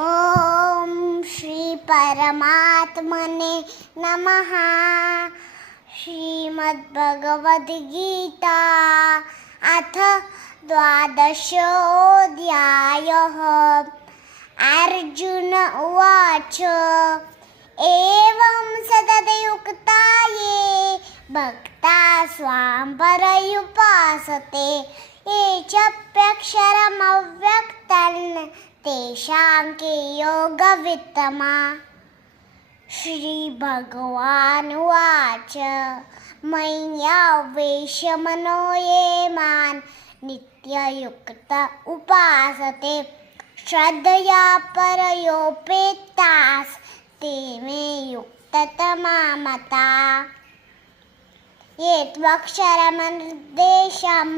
ओम श्री परमात्मने नमः। श्रीमद्भगवद्गीता अथ द्वादशोऽध्यायः। अर्जुन उवाच एवं सततयुक्ता ये भक्ता स्वां पर्युपासते ये चाप्यक्षरमव्यक्तं तेषां के योगवित्तमा। श्रीभगवानुवाच मय्यावेशमनो ये मां नित्ययुक्त उपासते श्रद्धया परयोपेतास् ते मे युक्ततमा मताः। ये त्वक्षरमनिर्देशम्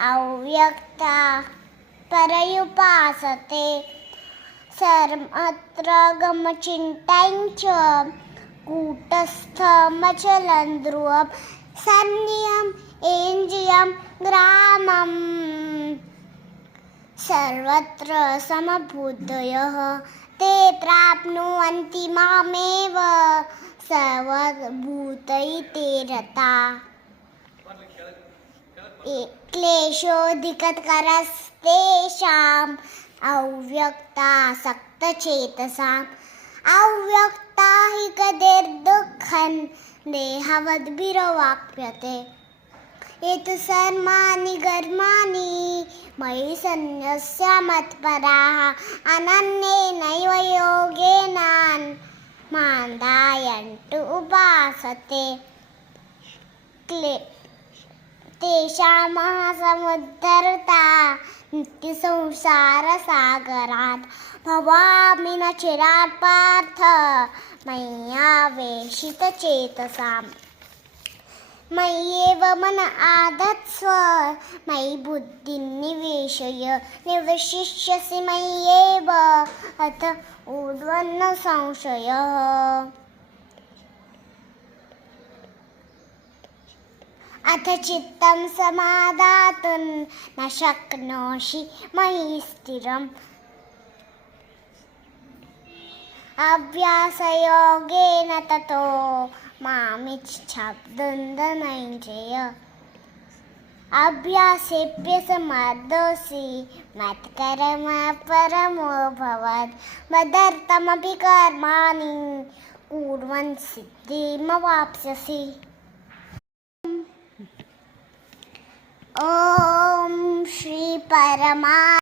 अव्यक्ता पर्युपासते सर्वत्र गमचिन्तं च कूटस्थमचलं ध्रुवं सन्नियं येन्द्रियं ग्रामं सर्वत्र समबुद्धयः ते प्राप्नुवन्ति मामेव सर्वभूतैते रताः। क्लेशोऽधिकतरस्तेषाम् अव्यक्तासक्तचेतसाम् अव्यक्ता हि गतिर्दुःखं देहवद्भिर्वाप्यते। ये तु सर्वाणि कर्माणि मयि सन्न्यस्य मत्पराः अनन्येनैव योगेन मां ध्यायन्तु उपासते तेषां महासमुद्धरता नित्यसंसारसागरात् भवामि न चिरात् पार्थ मय्यावेशितचेतसाम्। मय्येव मन आधत्स्व मयि बुद्धिं निवेशय निवशिष्यसि मय्येव अथ ऊर्ध्वं संशयः। अथ चित्तं समादातुं न शक्नोषि मयि स्थिरम् अभ्यासयोगेन ततो मामिच्छाप्तुं अभ्यासेऽप्यसमर्थोऽसि मत्कर्म परमो भव मदर्थमपि कर्माणि कुर्वन् सिद्धिमवाप्स्यसि। ओम श्री परमा